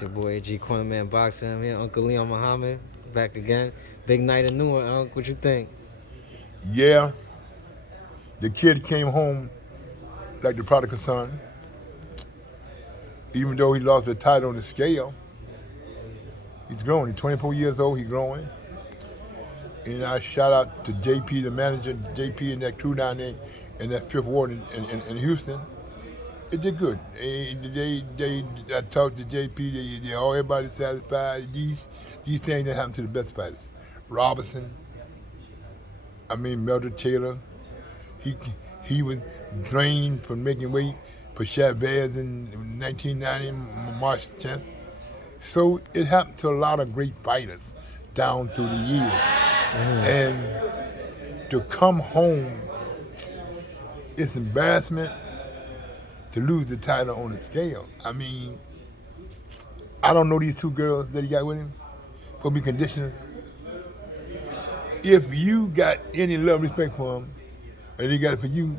It's your boy AG Cornerman Boxing. I'm here, Uncle Leon Muhammad, back again. Big night in Newark, Uncle. What you think? Yeah, the kid came home like the prodigal son. Even though he lost the title on the scale, he's growing. He's 24 years old. He's growing. And I shout out to JP, the manager, JP and that crew down there in that fifth ward in Houston. It did good. I talked to JP. Everybody satisfied. These things that happen to the best fighters. Robinson, Melder Taylor. He he was drained from making weight for Chavez in 1990, March 10th. So it happened to a lot of great fighters down through the years. And to come home, it's embarrassment to lose the title on the scale. I don't know these two girls that he got with him, for be conditioners. If you got any love, respect for them, and they got it for you,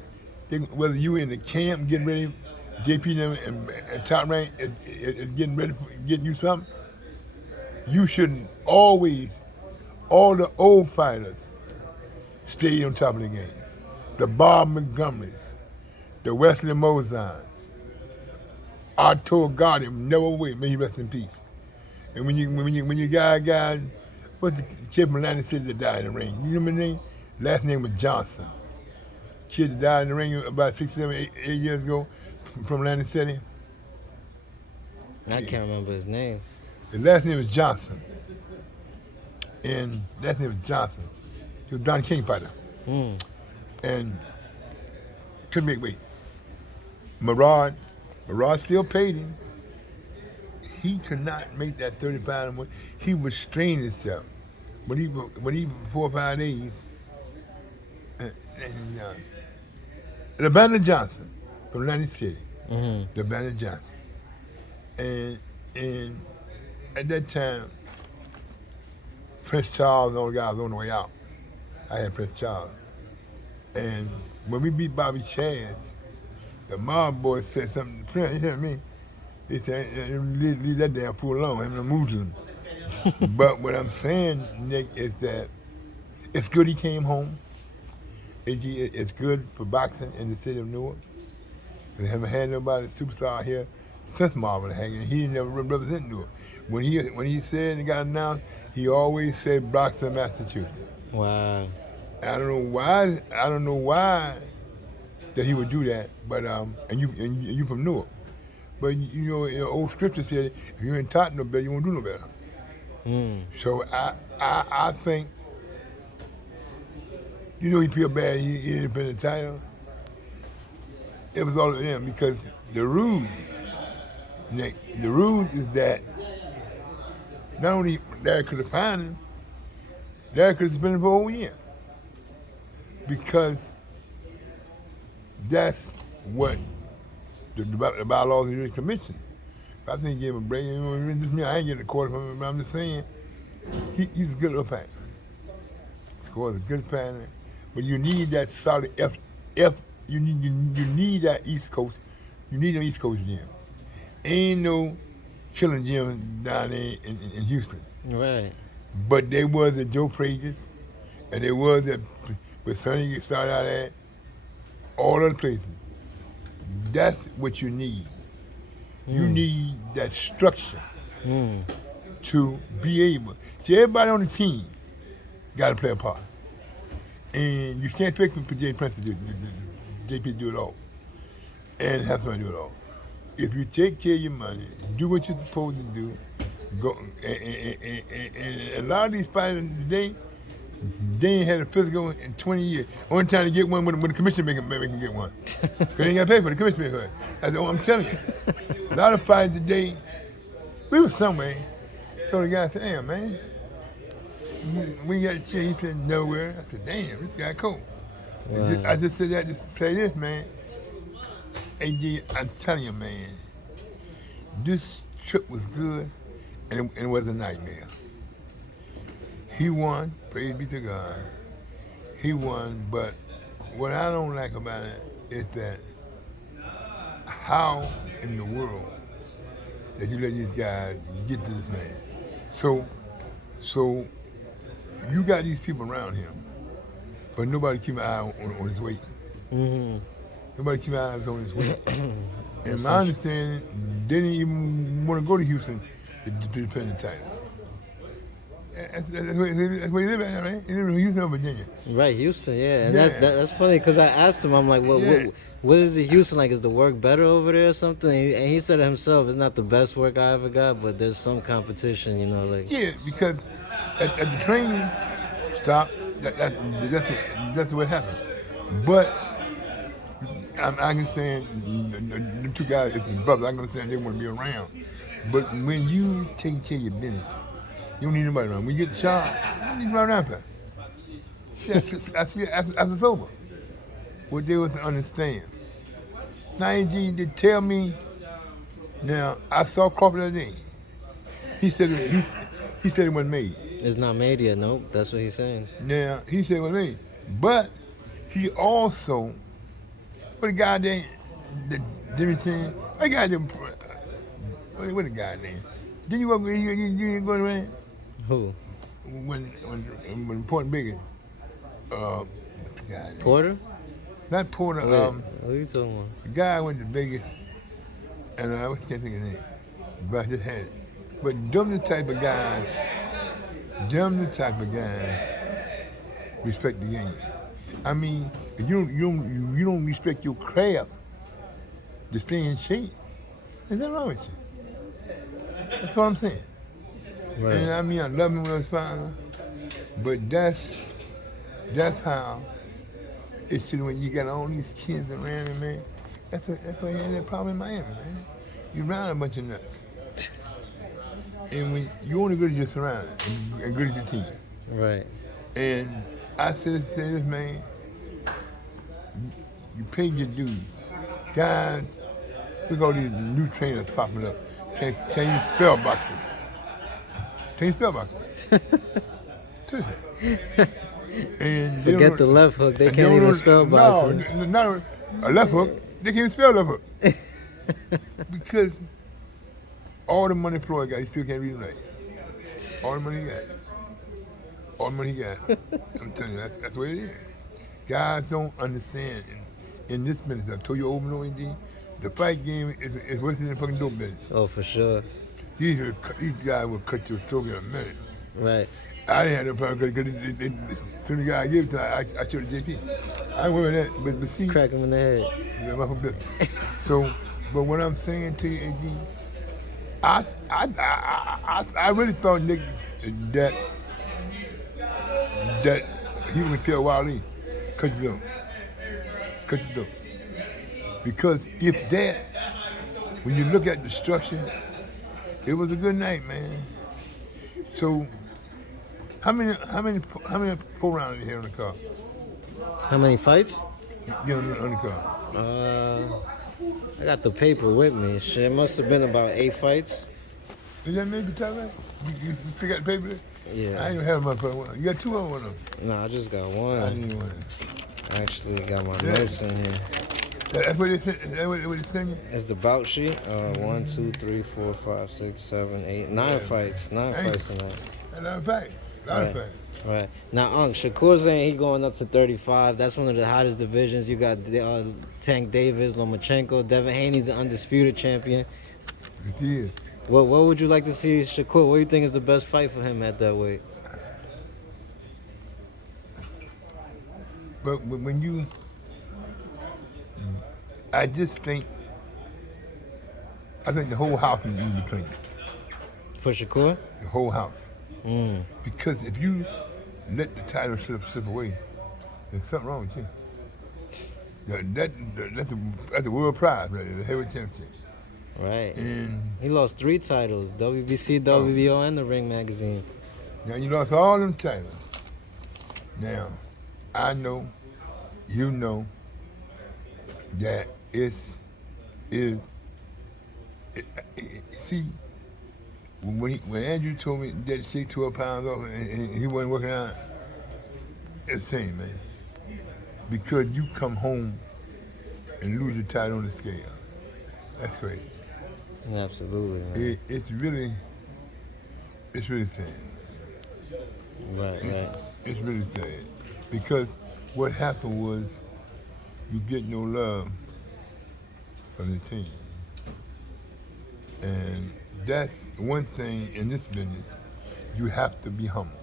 whether you in the camp getting ready, JP and Top Rank is getting ready for getting you something, you shouldn't always, all the old fighters, stay on top of the game. The Bob Montgomerys, the Wesley Mozans, Arturo Gotti, never wait, may he rest in peace. And when you guys, what's the kid from Atlantic City that died in the ring? You remember his name? Last name was Johnson. Kid that died in the ring about 6, 7, 8 years ago from Atlantic City. I can't remember his name. The last name is Johnson. He was Don King fighter. And couldn't make weight. Marad still paid him. He could not make that 35 anymore. He would strain himself. When he 4 or 5 days. LeBanon Johnson from Atlantic City. LeBanon Johnson. And at that time, Prince Charles and all the guys on the way out. I had Prince Charles. And when we beat Bobby Chaz, the mob boys said something to Prince. He said to me, they said, leave that damn fool alone. I'm going to move to him. But what I'm saying, Nick, is that it's good he came home. It's good for boxing in the city of Newark. They haven't had nobody superstar here since Marvin Hagin. He never represented Newark. When he said and got announced, he always said Brockton, Massachusetts. Wow. I don't know why that he would do that. But and you from Newark. But you know, in the old scripture said, if you ain't taught no better, you won't do no better. So I think, he feel bad he didn't win the title. It was all of them because the rules, Nick, is that not only Larry could have found him, Larry could have spent him for a whole year. Because that's what the bylaws of the commission. I think he gave him a break. I ain't getting a quarter from him, but I'm just saying he's a good little partner. Scores a good partner. But you need that solid you need that East Coast. You need an East Coast gym. Ain't no killing gym down there in Houston. Right. But there was at Joe Prager's, and there was at where Sonny started out at, all other places. That's what you need. You need that structure to be able. See, everybody on the team got to play a part. And you can't expect for Jay Prince to do it. JP to do it all. And have somebody do it all. If you take care of your money, do what you're supposed to do, go. And a lot of these fighters today, they ain't had a physical in 20 years. Only time to get one when the commission make them get one. Because they ain't got to pay for the commission make it. I'm telling you. A lot of fighters today, we was somewhere, told the guy, I said, damn, man, we got a chair. He said, nowhere. I said, damn, this guy cool. Wow. I just said that to say this, man. AJ, I'm telling you, man, this trip was good, and it was a nightmare. He won, praise be to God. He won, but what I don't like about it is that how in the world that you let these guys get to this man. So you got these people around him, but nobody keep an eye on his weight. Mm-hmm. Nobody keep eyes on his weight. And That's my interesting. understanding, they didn't even want to go to Houston to defend the title. That's where he live at, right? He live in Houston or Virginia. Right, Houston, yeah, and Yeah. that's funny because I asked him, I'm like, Yeah. what is it, Houston like? Is the work better over there or something? And he said it himself, it's not the best work I ever got, but there's some competition, you know, like. Yeah, because at the training stop, that's what happened. But I understand the two guys, it's his brother. I understand they want to be around. But when you take care of your business, you don't need nobody around. When you get the job, you don't need nobody around there. I see it after it's over. What they was to understand. Now, AG, they tell me, now, I saw Crawford the other day. He said he said it wasn't made. It's not made yet, nope, that's what he's saying. Now, he said it wasn't made. But he also, what the guy there, the Stevenson, what guy there, what the guy name? Did you go, you go around? Who? When important bigger, what's the guy name? Porter? Not Porter, Wait, what are you talking about? the guy went the biggest, and I can't think of his name, but I just had it. But them the type of guys respect the game. I mean, if you don't respect your craft to stay in shape, there's nothing wrong with you. That's what I'm saying. Right. And I mean, I love him when I was fine, but that's how it should when you got all these kids around you, man. That's why you had that problem in Miami, man. You around a bunch of nuts. And when you only good as your surroundings and good as your team. Right. And I said to this man, you pay your dues. Guys, look at all these new trainers popping up. Can you spell boxing? Can you spell boxing? And they Forget don't- the left hook, they and can't don't even know- spell boxing. No, not a left hook. They can't even spell left hook. Because all the money Floyd got, he still can't read it right. All the money he got. All the money he got. I'm telling you, that's what it is. Guys don't understand. In this business, I told you over and over again, the fight game is worse than the fucking dope business. Oh, for sure. These guys will cut your throat in a minute. Right. I didn't have no problem because as soon as the guy gave it to me, I showed the JP. I went with that, but see, Crack him in the head. yeah, my business. So, but what I'm saying to you, AG, I really thought Nick that he would tell Wally, cut your throat. Because if that, when you look at the structure, it was a good night, man. So, how many 4-rounders you here on the car? How many fights? You know, on the car. I got the paper with me. Shit, it must have been about 8 fights. Is that maybe time, man? You still got the paper there? Yeah. I ain't even have my phone. You got 2 of them. No, I just got I one. need one. I actually got my Yeah. notes in here. That's what they sent. That's what they sent you. It's the bout sheet. 1, 2, 3, 4, 5, 6, 7, 8, 9 fights. 9 Hey. fights tonight. A lot of facts. A lot of Right. facts. Right. Now, Shakur saying he going up to 35. That's one of the hottest divisions. You got Tank Davis, Lomachenko, Devin Haney's the undisputed champion. It is. What would you like to see Shakur? What do you think is the best fight for him at that weight? But when you, I think the whole house needs to be clean. For Shakur? The whole house. Mm. Because if you let the title slip away, there's something wrong with you. That's the world prize, right there, the heavyweight championship. Right. And He lost 3 titles, WBC, WBO, and the Ring Magazine. now you lost all them titles. Now, I know, you know, that see, when Andrew told me that she 12 pounds off and he wasn't working out, it's the same, man. Because you come home and lose your title on the scale. That's crazy. Absolutely, man. It's really sad. Right, right. It's really sad because what happened was you get no love from the team, and that's one thing in this business. You have to be humble.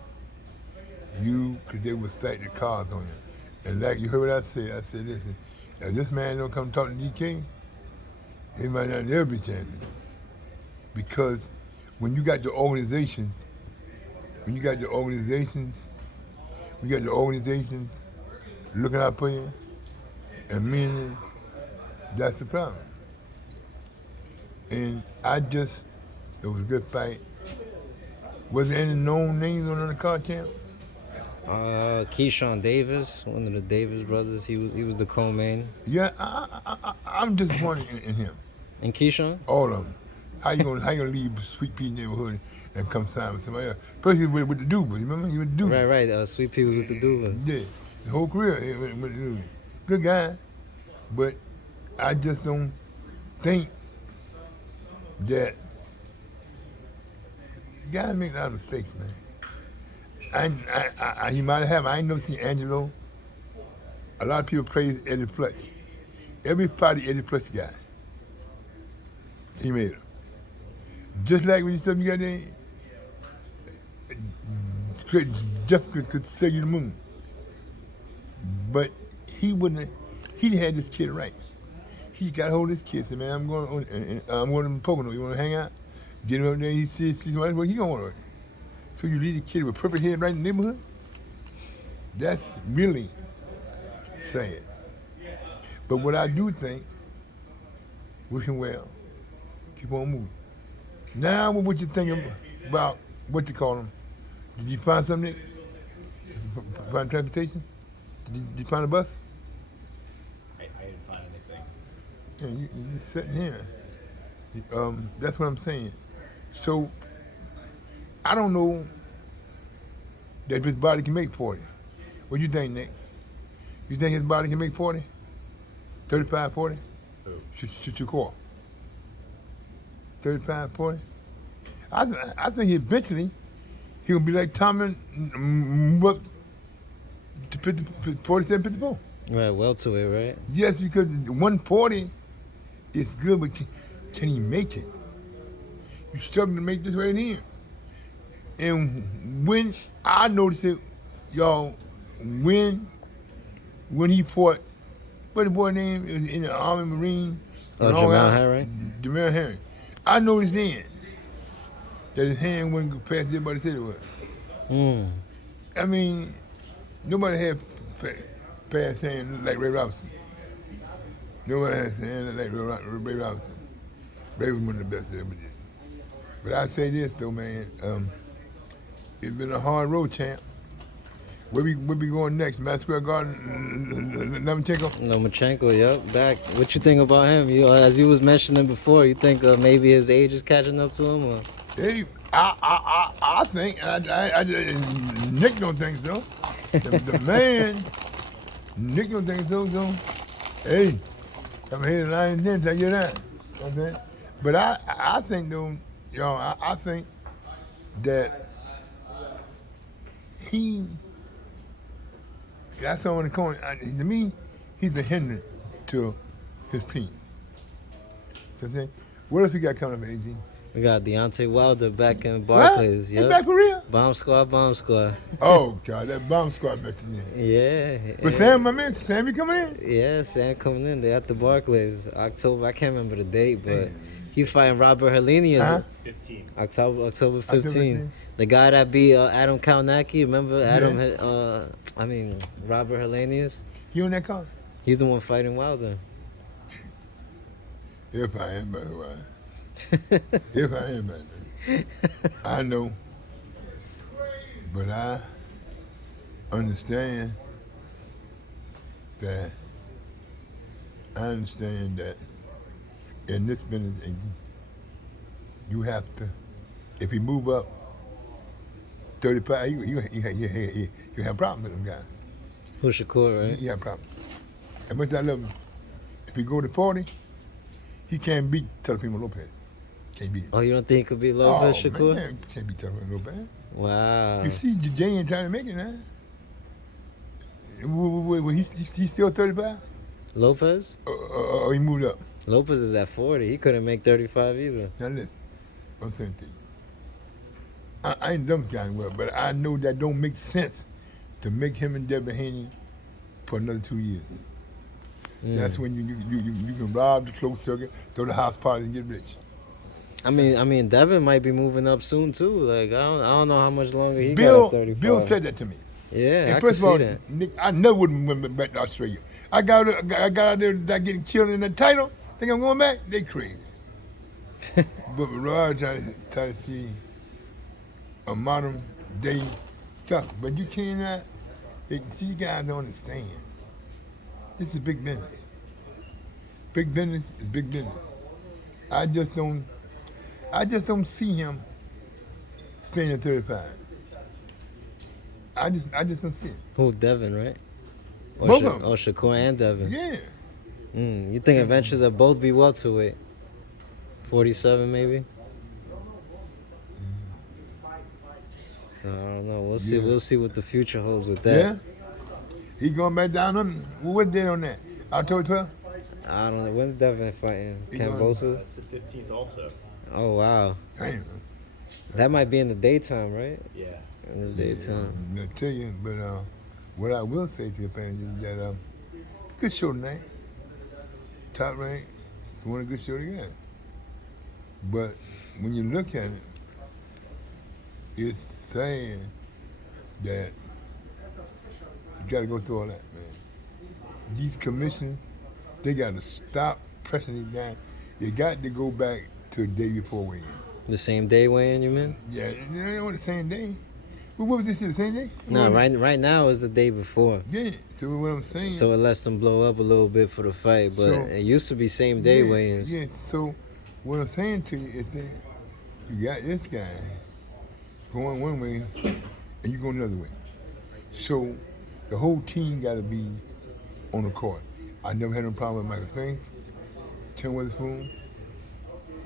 Because they would stack the cards on you. And like you heard what I said, listen, if this man don't come talk to DK, he might not never be champion. Because when you got the organizations, when you got the organizations looking out for you and meaning, that's the problem. And it was a good fight. Was there any known names on the card, champ? Keyshawn Davis, one of the Davis brothers. He was the co-main. Yeah, I'm disappointed in him. And Keyshawn? All of them. How you gonna leave Sweet Pea neighborhood and come sign with somebody else? First he was with the Dubas, remember? He was with the Dubas. Right. Sweet Pea was with the Dubas. Yeah, the whole career he was with the Dubas. Good guy, but I just don't think that guys make a lot of mistakes, man. He might have. I ain't never seen Angelo. A lot of people praise Eddie Fletch. Everybody Eddie Fletch guy. He made it. Just like when you said you got there, Jeff could sell you the moon. But he had this kid right. He got hold of this kid, said, man, I'm going to Pocono. You want to hang out? Get him up there, he sees somebody, well, he going to want to work. So you leave a kid with a purple head right in the neighborhood? That's really sad. But what I do think, wish him well, keep on moving. Now, what you think about what you call him? Did you find something? Find transportation? Did you find a bus? I didn't find anything. Yeah, you're sitting here. That's what I'm saying. So, I don't know that his body can make 40. What do you think, Nick? You think his body can make 40? 35, 40? Who? Shakur. 35, 40? I think eventually he'll be like Tommy, up to 47, 54. Right, welterweight, right? Yes, because 140 is good, but can he make it? You struggling to make this right here. And when I noticed it, y'all, when he fought, what the boy name is in the Army Marine? Jamel Herring? Jamel Herring. I noticed then that his hand wouldn't go past everybody said it was. I mean, nobody had fast hand like Ray Robinson. Nobody has hand like Ray Robinson. Ray was one of the best that ever did. But I say this though, man, it's been a hard road, champ. Where we going next? Madison Square Garden, Lomachenko, yep, back. What you think about him? As you was mentioning before, you think maybe his age is catching up to him? Or? Hey, I think, Nick don't think so. The man, Nick don't think so. Hey, I'm here to 9 and 10, tell you that. Okay? But I think though, y'all, I think that that's on the corner. To me, he's a hindrance to his team. So, what else we got coming up, AG? We got Deontay Wilder back in Barclays. Yep. He back for real? Bomb squad. Oh, God, that bomb squad back in there. Yeah. But Sam, my man, Sammy coming in? Yeah, Sam coming in. They at the Barclays. October, I can't remember the date, but he fighting Robert Helenius. 15. October 15. The guy that beat Adam Kalnacki, remember? Robert Helenius. He on that card? He's the one fighting Wilder. If I am, by the way. If I am, by the way. I know. But I understand that in this business, you have to, if you move up 35, you have problems with them guys. Who's Shakur, right? You have problems. And much I love him, if he go to 40, he can't beat Teofimo Lopez. Can't beat him. Oh, you don't think it could be Oh, Lopez, man, Shakur? can't be tougher than Lopez. Wow. You see, Jay ain't trying to make it now. He's still 35? Lopez? Or he moved up? Lopez is at 40. He couldn't make 35 either. Now listen, I'm saying to you. I ain't dumb guy well, but I know that don't make sense to make him and Devin Haney for another 2 years. That's when you can rob the closed circuit, throw the house parties, and get rich. I mean, Devin might be moving up soon too. Like I don't know how much longer he got at 35. Bill said that to me. Yeah, And I first can of all, see that. Nick, I never would have went back to Australia. I got out there that getting killed in the title. Think I'm going back? They crazy. But Rod trying to see a modern day stuff. But you cannot. See, you guys don't understand. This is big business. Big business is big business. I just don't see him staying at 35. I just don't see it. Who, Devin, right? Or Both of them. Shakur and Devin. Yeah. You think eventually they'll both be welterweight? 47 maybe? So, I don't know. We'll see. Yeah. We'll see what the future holds with that. Yeah. He going back down on. What date on that? October 12th? I don't know. When's Devin fighting? He Kambosos? That's the 15th also. Oh, wow. Damn. That might be in the daytime, right? Yeah. In the daytime. I'll tell you, but what I will say to your fans is that good show tonight. Top rank. It's one of the good show they got. But when you look at it, it's saying that you got to go through all that, man. These commissions, they got to stop pressing these guys. You got to go back to the day before weigh-in. The same day weigh-in, you mean? Yeah, they on the same day. Well, what was this shit, the same day? No, right now is the day before. Yeah, so what I'm saying. So it lets them blow up a little bit for the fight, but So- it used to be same day yeah, weigh-ins. Yeah, so what I'm saying to you is that you got this guy going one way and you go another way. So the whole team got to be on the court. I never had no problem with Michael Spence, Tim Witherspoon,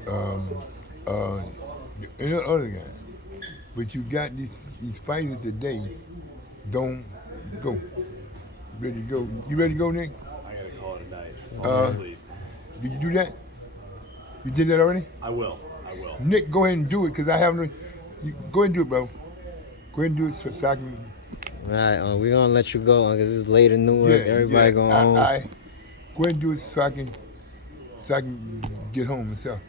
and the other guys. But you got these fighters today, don't go. Ready to go. You ready to go, Nick? I gotta call it a night. Sleep. Did you do that? You did that already? I will. Nick, go ahead and do it because I haven't. Go ahead and do it, bro. Go ahead and do it so I can. All right, we're going to let you go because it's late in Newark. Everybody going home. Go ahead and do it so I can get home myself.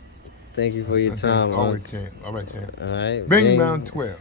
Thank you for your time. Always, champ. All right, champ. All right. Bring round 12.